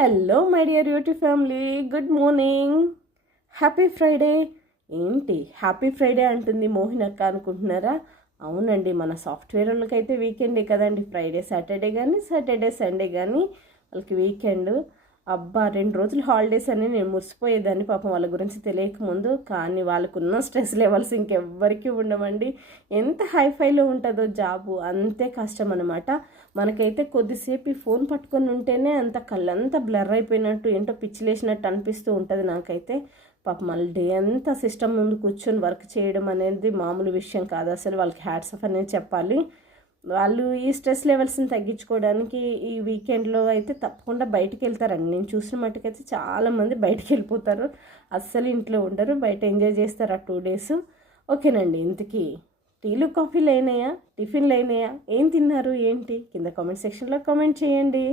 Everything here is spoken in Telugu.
Hello my dear YouTube family, good morning, happy Friday. ఏంటి హ్యాపీ ఫ్రైడే అంటుంది మోహిన్ అక్క అనుకుంటున్నారా? అవునండి, మన సాఫ్ట్వేర్ వాళ్ళకైతే వీకెండే కదండి. ఫ్రైడే సాటర్డే కానీ సాటర్డే సండే కానీ వాళ్ళకి వీకెండ్. అబ్బా 2 రోజులు హాలిడేస్ అని నేను మురిసిపోయేదాన్ని పాపం వాళ్ళ గురించి తెలియకముందు. కానీ వాళ్ళకున్న స్ట్రెస్ లెవెల్స్ ఇంకెవ్వరికీ ఉండవండి. ఎంత హైఫైలో ఉంటుందో జాబు అంతే కష్టం అనమాట. మనకైతే కొద్దిసేపు ఈ ఫోన్ పట్టుకొని ఉంటేనే అంత కళ్ళంతా బ్లర్ అయిపోయినట్టు, ఏంటో పిచ్చిలేసినట్టు అనిపిస్తూ ఉంటుంది నాకైతే. పాపం మళ్ళీ డే అంతా సిస్టమ్ ముందు కూర్చొని వర్క్ చేయడం అనేది మామూలు విషయం కాదు అసలు. వాళ్ళకి హ్యాట్స్ ఆఫ్ అనేది చెప్పాలి. వాళ్ళు ఈ స్ట్రెస్ లెవెల్స్ని తగ్గించుకోవడానికి ఈ వీకెండ్లో అయితే తప్పకుండా బయటికి వెళ్తారండి. నేను చూసిన మట్టుకైతే చాలామంది బయటికి వెళ్ళిపోతారు, అస్సలు ఇంట్లో ఉండరు, బయట ఎంజాయ్ చేస్తారు ఆ 2 days. ఓకేనండి, ఇంతకీ టీలు కాఫీలు అయినాయా, టిఫిన్లు అయినాయా, ఏం తిన్నారు ఏంటి కింద కామెంట్ సెక్షన్లో కామెంట్ చేయండి.